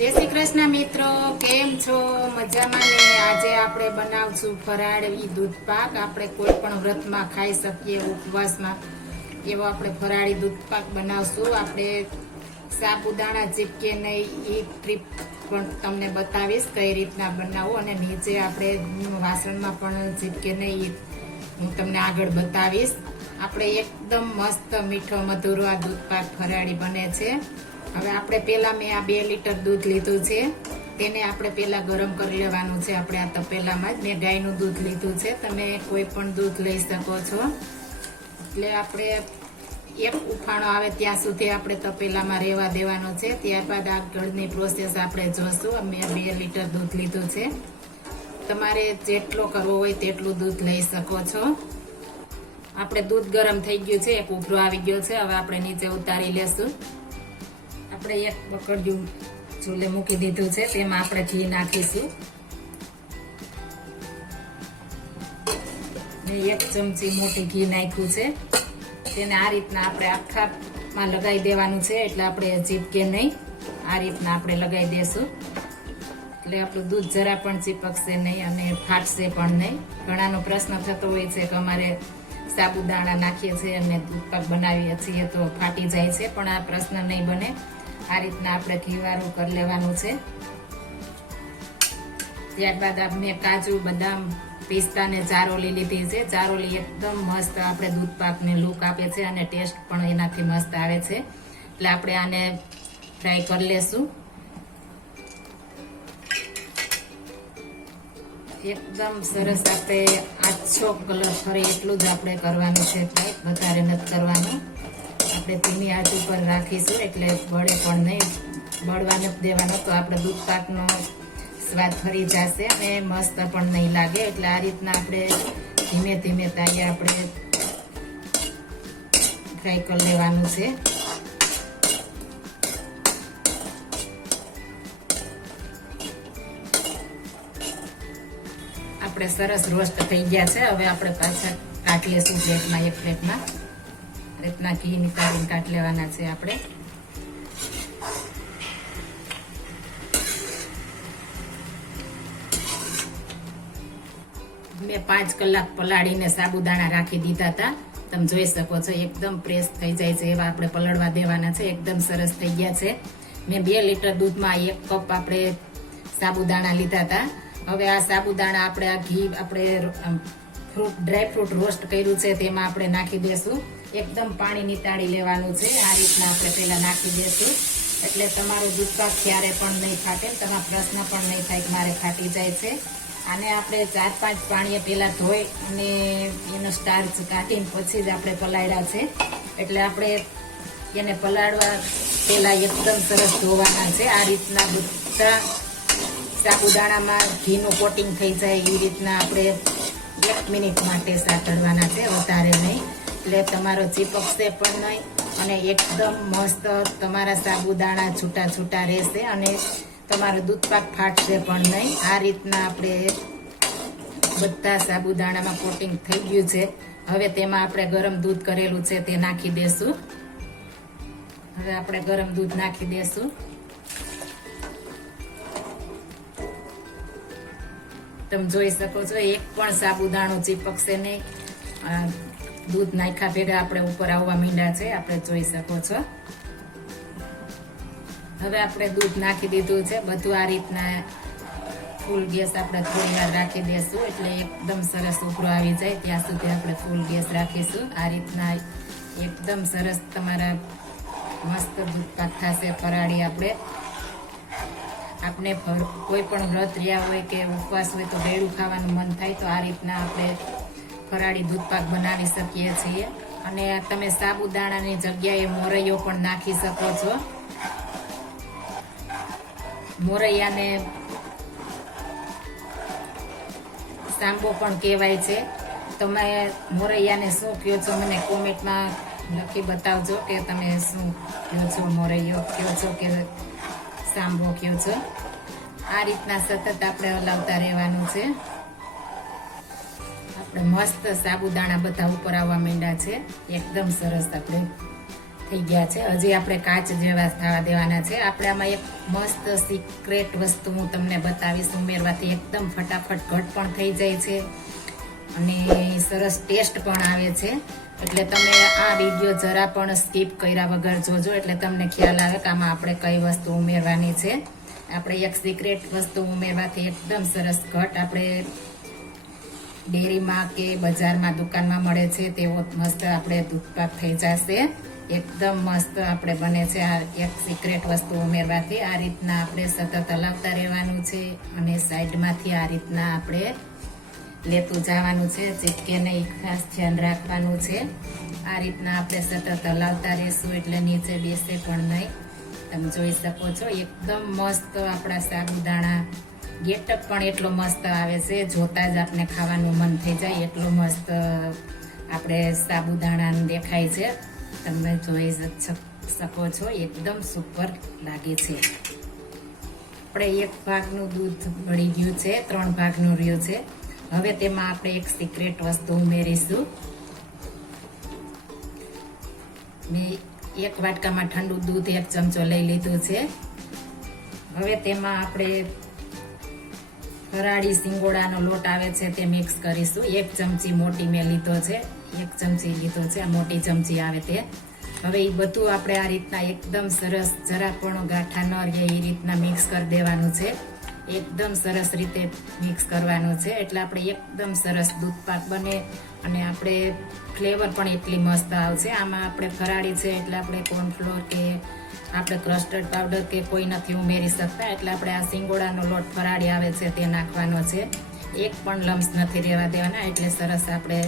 જય શ્રી કૃષ્ણ મિત્રો, કેમ છો? મજામાં ને? આજે આપણે બનાવશું ફરાળી દૂધ પાક. આપણે કોઈ પણ વ્રતમાં ખાઈ શકીએ ઉપવાસમાં. એવો આપણે ફરાળી દૂધ પાક બનાવશું. આપણે સાબુદાણા ચીપકે નહીં, એ ટ્રીપ પણ તમને બતાવીશ કઈ રીતના બનાવો. અને નીચે આપણે વાસણમાં પણ ચીપકે નહીં ઈ હું તમને આગળ બતાવીશ. આપણે એકદમ મસ્ત મીઠો મધુરો આ દૂધ પાક ફરાળી બને છે. હવે આપણે પહેલાં મેં આ બે લીટર દૂધ લીધું છે. તેને આપણે પહેલાં ગરમ કરી લેવાનું છે આપણે આ તપેલામાં જ. મેં ગાયનું દૂધ લીધું છે. તમે કોઈ પણ દૂધ લઈ શકો છો. એટલે આપણે એક ઉફાણો આવે ત્યાં સુધી આપણે તપેલામાં રહેવા દેવાનો છે. ત્યારબાદ આગળની પ્રોસેસ આપણે જોશું. મેં બે લીટર દૂધ લીધું છે. તમારે જેટલો કરવો હોય તેટલું દૂધ લઈ શકો છો. આપણે દૂધ ગરમ થઈ ગયું છે. એક ઉભરો આવી ગયો છે. હવે આપણે નીચે ઉતારી લેશું. આપણે એક બકડિયું ચૂલે મૂકી દીધું છે, તેમાં આપણે ઘી નાખીશું. એક ચમચી મોટી ઘી નાખ્યું છે. તેને આ રીતના આપણે આખામાં લગાવી દેવાનું છે, એટલે આપણે ચીપકે નહીં. આ રીતના આપણે લગાવી દેશું. એટલે આપણું દૂધ જરા પણ ચીપકશે નહીં અને ફાટશે પણ નહીં. ઘણાનો પ્રશ્ન થતો હોય છે કે અમારે સાબુદાણા નાખીએ છીએ અને દૂધ પાક બનાવીએ છીએ તો ફાટી જાય છે, પણ આ પ્રશ્ન નહીં બને. આ રીતના આપણે ઘીવાળું કરી લેવાનું છે. ત્યારબાદ મેં કાજુ, બદામ પિસ્તાને ચારોલી લીધી છે. ચારોલી એકદમ મસ્ત આપણે દૂધ પાકને લુક આપે છે અને ટેસ્ટ પણ એનાથી મસ્ત આવે છે. એટલે આપણે આને ફ્રાય કરી લેશું. એકદમ સરસ આપણે આછો કલર ફરે એટલું જ આપણે કરવાનું છે. ફ્રાય વધારે નથી કરવાનું. આપણે ધીમી આંચ ઉપર રાખીશું, એટલે બળે પણ નહીં બળવા નથી દેવાનો, તો આપણે દૂધ પાકનો સ્વાદ ફરી જશે અને મસ્ત પણ નહીં લાગે. એટલે આ રીતના આપણે ધીમે ધીમે તાઈએ આપણે ફ્રાય કરી લેવાનું છે. આપણે સરસ રોસ્ટ થઈ ગયા છે. હવે આપણે પાછા કાઢી લેશું પ્લેટમાં એક પ્લેટમાં રીતના ઘી નીકાળીને કાઢી લેવાના છે આપણે. મેં પાંચ કલાક પલાળીને સાબુદાણા રાખી દીધા હતા. તમે જોઈ શકો છો, એકદમ પ્રેસ થઈ જાય છે એવા આપણે પલળવા દેવાના છે. એકદમ સરસ થઈ ગયા છે. મેં બે લીટર દૂધમાં એક કપ આપણે સાબુદાણા લીધા હતા. હવે આ સાબુદાણા આપણે આ ઘી આપણે ફ્રૂટ, ડ્રાય ફ્રૂટ રોસ્ટ કર્યું છે તેમાં આપણે નાખી દેશું. એકદમ પાણી નીતાળી લેવાનું છે. આ રીતના આપણે પહેલાં નાખી દેશું. એટલે તમારું પાક ક્યારે પણ નહીં ફાટે, તમારા પ્રશ્ન પણ નહીં થાય કે મારે ફાટી જાય છે. આને આપણે ચાર પાંચ પાણીએ પહેલાં ધોઈ અને એનો સ્ટાર્ચ કાઢીને પછી જ આપણે પલાળ્યા છે. એટલે આપણે એને પલાળવા પહેલાં એકદમ સરસ ધોવાના છે. આ રીતના બધા સાબુદાણામાં ઘીનું કોટિંગ થઈ જાય એ રીતના આપણે એક મિનિટ માટે સાતડવાના છે. વધારે નહીં. એટલે તમારો ચીપકશે પણ નહીં. અને એકદમ મસ્ત તમારા સાબુદાણા છૂટા છૂટા રહેશે અને તમારો દૂધપાક ફાટશે પણ નહીં. આ રીતના આપણે બધા સાબુદાણામાં કોટિંગ થઈ ગયું છે. હવે તેમાં આપણે ગરમ દૂધ કરેલું છે તે નાખી દેશું. હવે આપણે ગરમ દૂધ નાખી દેશું. તમે જોઈ શકો છો, એક પણ સાબુદાણું ચીપકશે નહીં. દૂધ નાખ્યા ભેગા આપણે ઉપર આવવા માંડ્યા છે, આપણે જોઈ શકો છો. હવે આપણે દૂધ નાખી દીધું છે, બધું આ રીતના ફૂલ ગેસ આપણે થોડી વાર રાખી દેશું, એટલે એકદમ સરસ ઉભરો આવી જાય, ત્યાં સુધી આપણે ફૂલ ગેસ રાખીશું. આ રીતના એકદમ સરસ તમારા મસ્ત દૂધ પાક થશે ફરાળી આપણે. આપણે કોઈ પણ વ્રત રહ્યા હોય કે ઉપવાસ હોય તો બેડું ખાવાનું મન થાય તો આ રીતના આપણે ફરાળી દૂધપાક બનાવી શકીએ છીએ. અને તમે સાબુદાણાની જગ્યાએ મોરૈયો પણ નાખી શકો છો. મોરૈયાને સાંબો પણ કહેવાય છે. તમે મોરૈયાને શું કહો છો મને કોમેન્ટમાં લખી બતાવજો કે તમે શું કહો છો મોરૈયો કહો છો કે સાંભો કહો છો. આ રીતના સતત આપણે હલાવતા રહેવાનું છે. મસ્ત સાબુદાણા બધા ઉપર આવવા માંડ્યા છે. એકદમ સરસ આપણે થઈ ગયા છે. હજી આપણે કાચ જેવા થવા દેવાના છે. આપણે આમાં એક મસ્ત સિક્રેટ વસ્તુ હું તમને બતાવીશ. ઉમેરવાથી એકદમ ફટાફટ ઘટ પણ થઈ જાય છે. અને સરસ ટેસ્ટ પણ આવે છે. એટલે તમે આ વીડિયો જરા પણ સ્કીપ કર્યા વગર જોજો. એટલે તમને ખ્યાલ આવે કે આમાં આપણે કઈ વસ્તુ ઉમેરવાની છે. આપણે એક સિક્રેટ વસ્તુ ઉમેરવાથી એકદમ સરસ ઘટ આપણે ડેરીમાં કે બજારમાં, દુકાનમાં મળે છે તેવો મસ્ત આપણે દૂધપાક થઈ જશે. એકદમ મસ્ત આપણે બને છે આ એક સિક્રેટ વસ્તુ ઉમેરવાથી. આ રીતના આપણે સતત હલાવતા રહેવાનું છે અને સાઈડમાંથી આ રીતના આપણે લેતું જવાનું છે. ચીપકે નહીં ખાસ ધ્યાન રાખવાનું છે. આ રીતના આપણે સતત હલાવતા રહેશું એટલે નીચે બેસે પણ નહીં. તમે જોઈ શકો છો, એકદમ મસ્ત આપણા સાબુદાણા ગેટઅપ પણ એટલો મસ્ત આવે છે, જોતા જ આપણે ખાવાનું મન થઈ જાય, એટલો મસ્ત આપણે સાબુદાણા દેખાય છે. તમે જોઈ શકો છો, એકદમ સુપર લાગે છે. આપણે એક ભાગનું દૂધ મળી ગયું છે, ત્રણ ભાગનું રહ્યું છે. હવે તેમાં આપણે એક સિક્રેટ વસ્તુ ઉમેરીશું. મેં એક વાટકામાં ઠંડુ દૂધ એક ચમચો લઈ લીધું છે. હવે તેમાં આપણે ફરાળી સિંગોડાનો લોટ આવે છે તે મિક્સ કરીશું. એક ચમચી મોટી મેં લીધો છે. એક ચમચી લીધો છે. મોટી ચમચી આવે તે. હવે એ બધું આપણે આ રીતના એકદમ સરસ જરા પણ ગાંઠા ન રહે એ રીતના મિક્સ કરી દેવાનું છે. એકદમ સરસ રીતે મિક્સ કરવાનું છે. એટલે આપણે એકદમ સરસ દૂધપાક બને અને આપણે ફ્લેવર પણ એટલી મસ્ત આવશે. આમાં આપણે ફરાળી છે એટલે આપણે કોર્નફ્લોર કે આપણે ક્રસ્ટર્ડ પાવડર કે કોઈ નથી ઉમેરી શકતા, એટલે આપણે આ સિંગોડાનો લોટ ફરાળી આવે છે તે નાખવાનો છે. એક પણ લમ્સ નથી રહેવા દેવાના, એટલે સરસ આપણે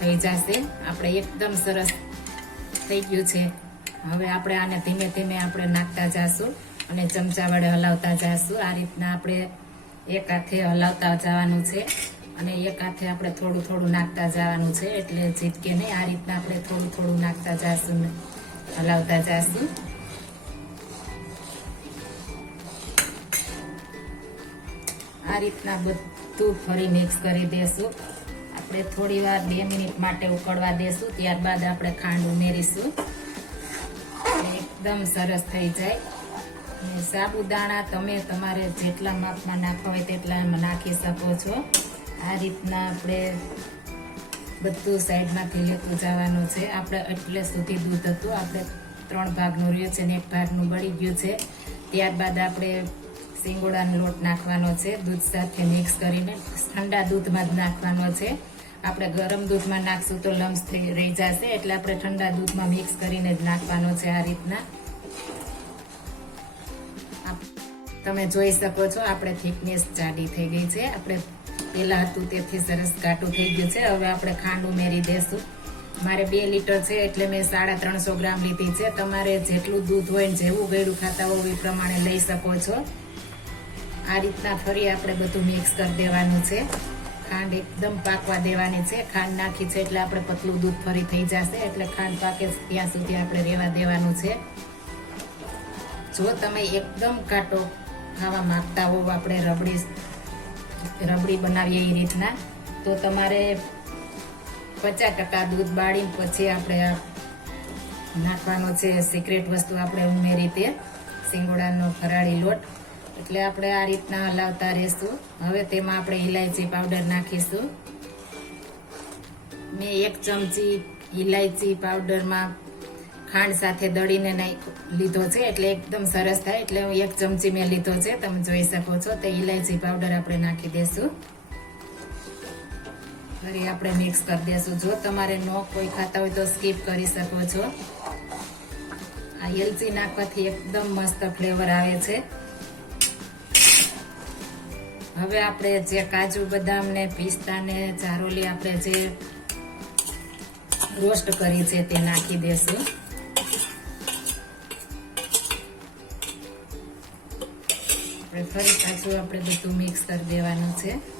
થઈ જશે. આપણે એકદમ સરસ થઈ ગયું છે. હવે આપણે આને ધીમે ધીમે આપણે નાખતા જઈશું અને ચમચા વડે હલાવતા જઈશું આ રીતના આપણે એક હાથે હલાવતા જવાનું છે અને એક હાથે આપણે થોડું થોડું નાખતા જવાનું છે, એટલે જીતકે નહીં. આ રીતના આપણે થોડું થોડું નાખતા જઈશું હલાવતા જાશું. આ રીતના બધું ફરી મિક્સ કરી દેશું. આપણે થોડી વાર બે મિનિટ માટે ઉકળવા દેશું, ત્યારબાદ આપણે ખાંડ ઉમેરીશું. એકદમ સરસ થઈ જાય. અને સાબુદાણા તમે તમારે જેટલા માપમાં નાખવા હોય તેટલા નાખી શકો છો. આ રીતના આપણે બધું સાઈડમાંથી લેતું જવાનું છે. આપણે એટલે સુધી દૂધ હતું. આપણે ત્રણ ભાગનું રહ્યું છે ને એક ભાગનું બળી ગયું છે. ત્યારબાદ આપણે સિંગોડાનો લોટ નાખવાનો છે, દૂધ સાથે મિક્સ કરીને ઠંડા દૂધમાં જ નાખવાનો છે. આપણે ગરમ દૂધમાં નાખશું તો લમ્સ રહી જશે, એટલે આપણે ઠંડા દૂધમાં મિક્સ કરીને જ નાખવાનો છે આ રીતના. તમે જોઈ શકો છો, આપણે થિકનેસ જાડી થઈ ગઈ છે. આપણે પહેલાં હતું તેથી સરસ ઘાટું થઈ ગયું છે. હવે આપણે ખાંડ ઉમેરી દેશું. મારે બે લીટર છે, એટલે મેં સાડા ત્રણસો ગ્રામ લીધી છે. તમારે જેટલું દૂધ હોય જેવું ગળ્યું ખાતા હોય એ પ્રમાણે લઈ શકો છો. આ રીતના ફરી આપણે બધું મિક્સ કરી દેવાનું છે. ખાંડ એકદમ પાકવા દેવાની છે. ખાંડ નાખી છે એટલે આપણે પતલું દૂધ ફરી થઈ જશે. એટલે ખાંડ પાકે ત્યાં સુધી આપણે રહેવા દેવાનું છે. જો તમે એકદમ કાટો ખાવા માગતા હો આપણે રબડી રબડી બનાવીએ એ રીતના, તો તમારે પચાસ ટકા દૂધ બાળીને પછી આપણે નાખવાનો છે સિક્રેટ વસ્તુ આપણે ઉમેરી તે સિંગોડાનો ફરાળી લોટ. એટલે આપણે આ રીતના હલાવતા રહેશું. હવે તેમાં આપણે ઇલાયચી પાવડર નાખીશું. મેં એક ચમચી ઇલાયચી પાવડરમાં ખાંડ સાથે દળીને લીધો છે, એટલે એકદમ સરસ થાય. એટલે હું એક ચમચી મેં લીધો છે, તમે જોઈ શકો છો. તે ઇલાયચી પાવડર આપણે નાખી દેશું. ફરી આપણે મિક્સ કરી દેશું. જો તમારે ન કોઈ ખાતા હોય તો સ્કીપ કરી શકો છો. આ એલચી નાખવાથી એકદમ મસ્ત ફ્લેવર આવે છે. હવે આપણે જે કાજુ બદામ ને પિસ્તા ને ચારોલી આપણે જે રોસ્ટ કરી છે તે નાખી દેશું. આપણે ફરી પાછું આપણે બધું મિક્સ કરી દેવાનું છે.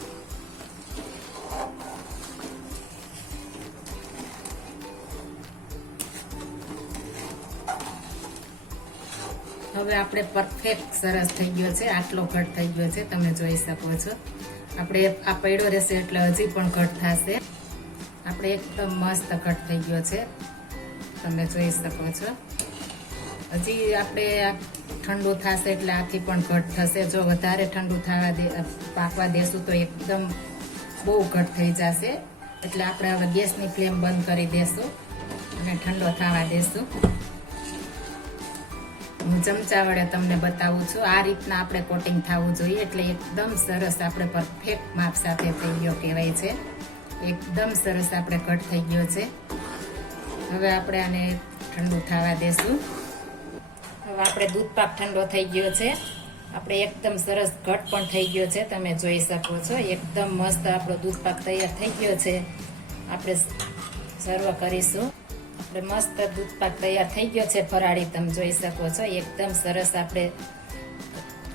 હવે આપણે પરફેક્ટ સરસ થઈ ગયો છે, આટલો ઘટ થઈ ગયો છે, તમે જોઈ શકો છો. આપણે આ પડ્યો રહેશે એટલે હજી પણ ઘટ થશે. આપણે એકદમ મસ્ત ઘટ થઈ ગયો છે, તમે જોઈ શકો છો. હજી આપણે ઠંડુ થશે એટલે આથી પણ ઘટ થશે. જો વધારે ઠંડુ થવા દે, પાકવા દેશું તો એકદમ બહુ ઘટ થઈ જશે. એટલે આપણે હવે ગેસની ફ્લેમ બંધ કરી દેશું અને ઠંડો થવા દેશું. હું ચમચા વડે તમને બતાવું છું. આ રીતના આપણે કોટિંગ થવું જોઈએ એટલે એકદમ સરસ આપણે પરફેક્ટ માપ સાથે થઈ ગયો કહેવાય છે. એકદમ સરસ આપણે કટ થઈ ગયો છે. હવે આપણે આને ઠંડુ થવા દેશું. હવે આપણે દૂધ પાક ઠંડો થઈ ગયો છે. આપણે એકદમ સરસ ઘટ પણ થઈ ગયો છે. તમે જોઈ શકો છો. એકદમ મસ્ત આપણો દૂધ પાક તૈયાર થઈ ગયો છે. આપણે સર્વ કરીશું. આપણે મસ્ત દૂધ પાક તૈયાર થઈ ગયો છે. ફરાળી તમે જોઈ શકો છો. એકદમ સરસ આપણે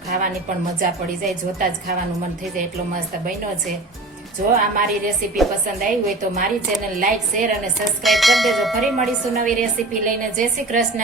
ખાવાની પણ મજા પડી જાય. જોતા જ ખાવાનું મન થઈ જાય એટલો મસ્ત બન્યો છે. જો આ મારી રેસીપી પસંદ આવી હોય તો મારી ચેનલ લાઈક, શેર અને સબસ્ક્રાઈબ કરી દેજો. ફરી મળીશું નવી રેસીપી લઈને. જય શ્રી કૃષ્ણ.